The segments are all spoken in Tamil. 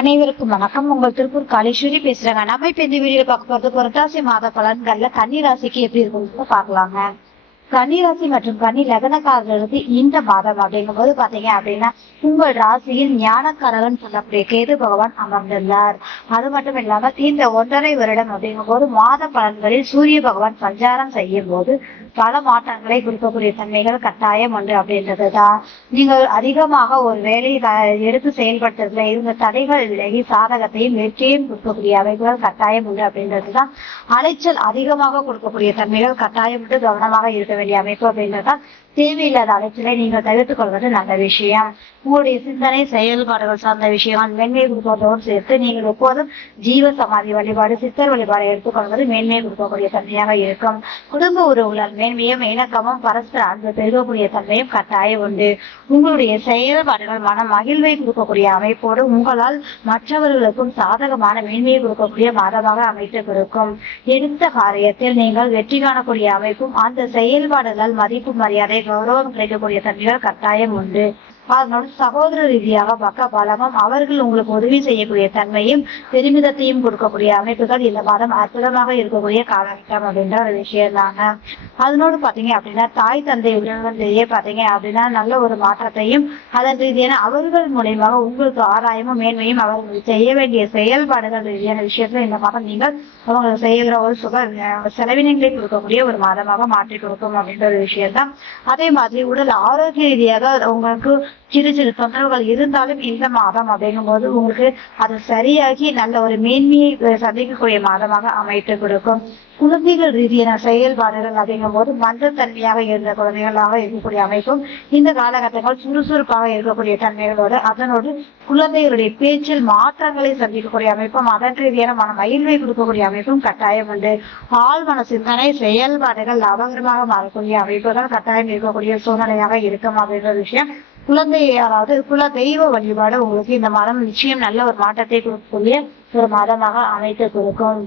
அனைவருக்கும் வணக்கம். உங்கள் திருப்பூர் காளீஸ்வரி பேசுறாங்க. நம்ம இப்ப இந்த வீடியோ பார்க்க போறது புரட்டாசி மாத பலன்கள்ல கன்னி ராசிக்கு எப்படி இருக்கும்னு பார்க்கலாங்க. கன்னி ராசி மற்றும் கன்னி லக்னக்காரர்களுக்கு இந்த மாதம் அப்படிங்கும் போது பாத்தீங்க அப்படின்னா உங்கள் ராசியில் ஞானக்காரகன் சொல்லக்கூடிய கேது பகவான் அமர்ந்துள்ளார் அது மட்டும் இல்லாம இந்த ஒன்றரை வருடம் அப்படிங்கும் போது மாத பலன்களில் சூரிய பகவான் சஞ்சாரம் செய்யும் போது பல மாற்றங்களை கொடுக்கக்கூடிய தன்மைகள் கட்டாயம் உண்டு அப்படின்றதுதான். நீங்கள் அதிகமாக ஒரு வேலையை எடுத்து செயல்படுத்துறதுல இருந்த தடைகள் விலகி சாதகத்தையும் வெற்றியும் கொடுக்கக்கூடிய அமைப்புகள் கட்டாயம் உண்டு அப்படின்றதுதான். அலைச்சல் அதிகமாக கொடுக்கக்கூடிய தன்மைகள் கட்டாயம் உண்டு கவனமாக இருக்க வேண்டிய அமைப்பு அப்படின்றதா தேவையில்லாத அலைச்சலை நீங்கள் தவிர்த்துக் கொள்வது நல்ல விஷயம். உங்களுடைய சிந்தனை செயல்பாடுகள் சார்ந்த விஷயம் மென்மை கொடுப்பதோடு சேர்த்து நீங்கள் எப்போதும் ஜீவ சமாதி வழிபாடு சித்தர் வழிபாடு எடுத்துக்கொள்வது மேன்மை கொடுக்கக்கூடிய தன்மையாக இருக்கும். குடும்ப உறவுகளால் மேன்மையும் இணக்கமும் பரஸ்பர அன்பு பெருகக்கூடிய தன்மையும் கட்டாயம் உண்டு. உங்களுடைய செயல்பாடுகள் மன மகிழ்வை கொடுக்கக்கூடிய அமைப்போடு உங்களால் மற்றவர்களுக்கும் சாதகமான மேன்மையை கொடுக்கக்கூடிய மாதமாக அமைத்து கொடுக்கும். எடுத்த காரியத்தில் நீங்கள் வெற்றி காணக்கூடிய அமைப்பும் அந்த செயல் செயல்பாடுகள் மதிப்பு மரியாதை கௌரவம் கிடைக்கக்கூடிய தன்மைகள் கட்டாயம் உண்டு. அதனோட சகோதர ரீதியாக பக்க பலமும் அவர்கள் உங்களுக்கு உதவி செய்யக்கூடிய தன்மையும் பெருமிதத்தையும் கொடுக்கக்கூடிய அமைப்புகள் இந்த மாதம் அற்புதமாக இருக்கக்கூடிய காலகட்டம் அப்படின்ற ஒரு விஷயம் தாங்க அதனோடு பாத்தீங்க அப்படின்னா தாய் தந்தை உறவுகளிலேயே பாத்தீங்க அப்படின்னா நல்ல ஒரு மாற்றத்தையும் அதன் ரீதியான அவர்கள் மூலியமாக உங்களுக்கு ஆதாயமும் மேன்மையும் அவர்கள் செய்ய வேண்டிய செயல்பாடுகள் ரீதியான விஷயத்துல இந்த மாதம் நீங்கள் அவங்க செய்கிற ஒரு சுக செலவினங்களை கொடுக்கக்கூடிய ஒரு மாதமாக மாற்றி கொடுக்கும் அப்படின்ற ஒரு விஷயம் தான் அதே மாதிரி உடல் ஆரோக்கிய ரீதியாக உங்களுக்கு சிறு சிறு தொந்தரவுகள் இருந்தாலும் இந்த மாதம் அப்படிங்கும்போது உங்களுக்கு அது சரியாகி நல்ல ஒரு மேன்மையை சந்திக்கக்கூடிய மாதமாக அமைத்து கொடுக்கும். குழந்தைகள் ரீதியான செயல்பாடுகள் அப்படிங்கும் போது மந்தத்தன்மையாக இருந்த குழந்தைகளாக இருக்கக்கூடிய அமைப்பும் இந்த காலகட்டங்கள் சுறுசுறுப்பாக இருக்கக்கூடிய தன்மைகளோடு அதனோடு குழந்தைகளுடைய பேச்சில் மாற்றங்களை சந்திக்கக்கூடிய அமைப்பும் அதன் ரீதியான மன மகிழ்வை கொடுக்கக்கூடிய அமைப்பும் கட்டாயம் உண்டு. ஆழ்மன சிந்தனை செயல்பாடுகள் லாபகரமாக மாறக்கூடிய அமைப்புகள் கட்டாயம் இருக்கக்கூடிய சூழ்நிலையாக இருக்கும் அப்படின்ற விஷயம் குழந்தை அதாவது குல தெய்வ வழிபாடு உங்களுக்கு இந்த மாதம் நிச்சயம் நல்ல ஒரு மாற்றத்தை கொடுக்கக்கூடிய ஒரு மாதமாக அமைத்து கொடுக்கும்.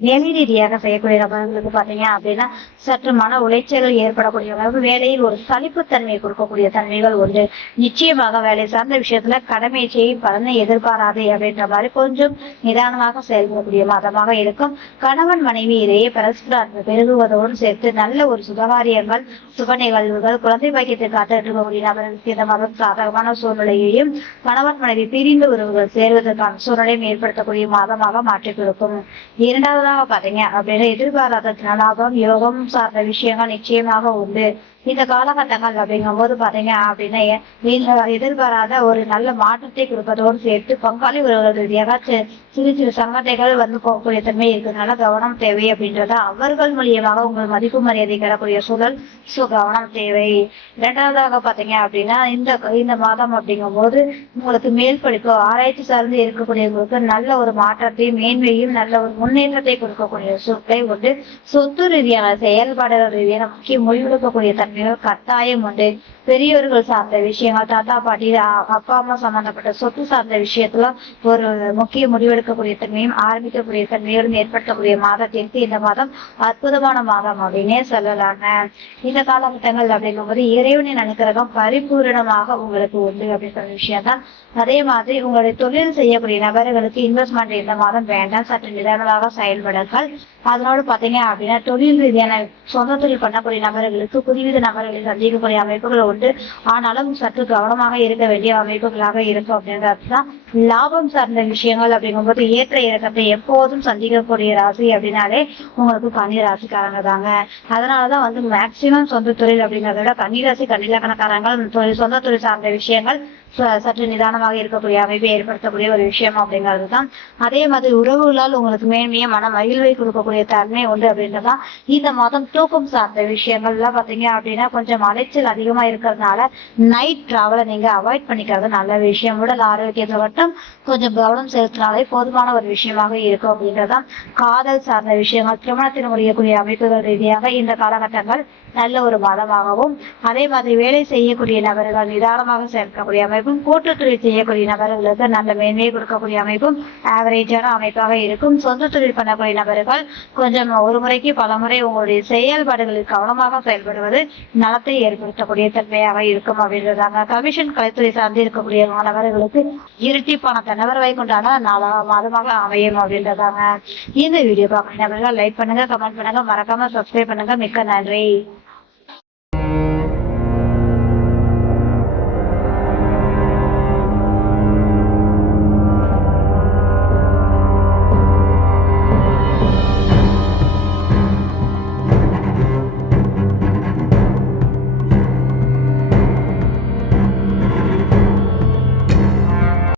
வேலை ரீதியாக செய்யக்கூடிய நபர்களுக்கு பாத்தீங்க அப்படின்னா சற்று மன உளைச்சல்கள் ஏற்படக்கூடிய அளவு வேலையில் ஒரு சலிப்புத்தன்மையை கொடுக்கக்கூடிய தன்மைகள் உண்டு. நிச்சயமாக வேலை சார்ந்த விஷயத்துல கடமை செய்யும் பலனை எதிர்பாராது அப்படின்ற மாதிரி கொஞ்சம் நிதானமாக செயல்படக்கூடிய மாதமாக இருக்கும். கணவன் மனைவி இடையே பரஸ்பர பெருகுவதோடு சேர்த்து நல்ல ஒரு சுபகாரியங்கள் சுப நிகழ்வுகள் குழந்தை பாக்கியத்தை காத்துட்டு இருக்கக்கூடிய நபர்களுக்கு இந்த மதம் சாதகமான சூழ்நிலையையும் கணவன் மனைவி பிரிந்து உறவுகள் சேர்வதற்கான சூழ்நிலையும் ஏற்படுத்தக்கூடிய மாதமாக மாற்றிக் கொடுக்கும். இரண்டாவது பாத்தீங்க அப்படின்னு எதிர்பாராத லாபம் யோகம் சார்ந்த விஷயங்கள் நிச்சயமாக உண்டு. இந்த காலகட்டங்கள் அப்படிங்கும் போது பாத்தீங்க அப்படின்னா எதிர்பாராத ஒரு நல்ல மாற்றத்தை கொடுப்பதோடு சேர்த்து பங்காளி உறவுகள் ரீதியாக சிறு சிறு சங்கடைகள் வந்து போகக்கூடிய தன்மை இருக்கிறதுனால கவனம் தேவை அப்படின்றத அவர்கள் மூலியமாக உங்கள் மதிப்பு மரியாதை பெறக்கூடிய சூழல் சோ கவனம் தேவை. இரண்டாவதாக பாத்தீங்க அப்படின்னா இந்த இந்த மாதம் அப்படிங்கும் போது உங்களுக்கு மேல் படிப்பு ஆராய்ச்சி சார்ந்து இருக்கக்கூடியவங்களுக்கு நல்ல ஒரு மாற்றத்தையும் மேன்மையும் நல்ல ஒரு முன்னேற்றத்தை கொடுக்கக்கூடிய சொற்களை உண்டு. சொத்து ரீதியான செயல்பாடுகள் ரீதியான முக்கிய முடிவெடுக்கக்கூடிய தன்மைகள் கட்டாயம் உண்டு. பெரியவர்கள் சார்ந்த விஷயங்கள் தாத்தா பாட்டி அப்பா அம்மா சம்பந்தப்பட்ட சொத்து சார்ந்த விஷயத்துல ஒரு முக்கிய முடிவெடுக்கக்கூடிய தன்மையும் ஆரம்பிக்கக்கூடிய தன்மைகளும் ஏற்படுத்தக்கூடிய மாதத்திற்கு இந்த மாதம் அற்புதமான மாதம் அப்படின்னே சொல்லலாங்க. இந்த காலகட்டங்கள் அப்படிங்கும்போது இறைவனின் அனுக்கிரகம் பரிபூரணமாக உங்களுக்கு உண்டு அப்படின்ற விஷயம் தான் அதே மாதிரி உங்களுடைய தொழில் செய்யக்கூடிய நபர்களுக்கு இன்வெஸ்ட்மெண்ட் இந்த மாதம் வேண்டாம். சற்று நிதானமாக செயல் Alvarado Alves. அதனோடு பாத்தீங்க அப்படின்னா தொழில் ரீதியான சொந்த தொழில் பண்ணக்கூடிய நபர்களுக்கு புதுவித நபர்களை சந்திக்கக்கூடிய அமைப்புகள் உண்டு. ஆனாலும் சற்று கவனமாக இருக்க வேண்டிய அமைப்புகளாக இருக்கும் அப்படின்றதுதான் லாபம் சார்ந்த விஷயங்கள் அப்படிங்கும்போது ஏற்ற இறக்கத்தை எப்போதும் சந்திக்கக்கூடிய ராசி அப்படின்னாலே உங்களுக்கு கன்னி ராசிக்காரங்க தாங்க. அதனாலதான் வந்து மேக்சிமம் சொந்த தொழில் அப்படிங்கறத விட கன்னி ராசி கன்னிலக்கணக்காரங்கள் தொழில் சொந்த தொழில் சார்ந்த விஷயங்கள் ச- சற்று நிதானமாக இருக்கக்கூடிய அமைப்பை ஏற்படுத்தக்கூடிய ஒரு விஷயம் அப்படிங்கிறது தான் அதே மாதிரி உறவுகளால் உங்களுக்கு மேன்மையை மன மகிழ்வை கொடுக்கக்கூடிய தன்மை உண்டு அப்படின்றதான் இந்த மாதம் தூக்கம் சார்ந்த விஷயங்கள்லாம் பாத்தீங்க அப்படின்னா கொஞ்சம் அலைச்சல் அதிகமா இருக்கிறதுனால நைட் டிராவலை நீங்க அவாய்ட் பண்ணிக்கிறது நல்ல விஷயம். உடல் ஆரோக்கியத்தை மட்டும் கொஞ்சம் கவனம் செலுத்தினாலே போதுமான ஒரு விஷயமாக இருக்கும் அப்படின்றதான் காதல் சார்ந்த விஷயங்கள் திருமணத்தில் முடியக்கூடிய அமைப்புகள் ரீதியாக இந்த காலகட்டங்கள் நல்ல ஒரு மாதமாகவும் அதே மாதிரி வேலை செய்யக்கூடிய நபர்கள் நிதானமாக செயல்படக்கூடிய அமைப்பும் கூட்டுத்தொழில் செய்யக்கூடிய நபர்களுக்கு நல்ல மேன்மையை கொடுக்கக்கூடிய அமைப்பும் ஆவரேஜான அமைப்பாக இருக்கும். சொந்த தொழில் பண்ணக்கூடிய நபர்கள் கொஞ்சம் ஒரு முறைக்கு பல முறை உங்களுடைய செயல்பாடுகளில் கவனமாக செயல்படுவது நலத்தை ஏற்படுத்தக்கூடிய தன்மையாக இருக்கும் அப்படின்றதாங்க கமிஷன் கலைத்துறை சார்ந்து இருக்கக்கூடிய மாணவர்களுக்கு இரட்டிப்பான தன்னவரவை கொண்டாட நாலா மாதமாக அமையும் அப்படின்றதாங்க. இந்த வீடியோ பார்க்குற நபர்கள் லைக் பண்ணுங்க கமெண்ட் பண்ணுங்க மறக்காம சப்ஸ்கிரைப் பண்ணுங்க. மிக்க நன்றி.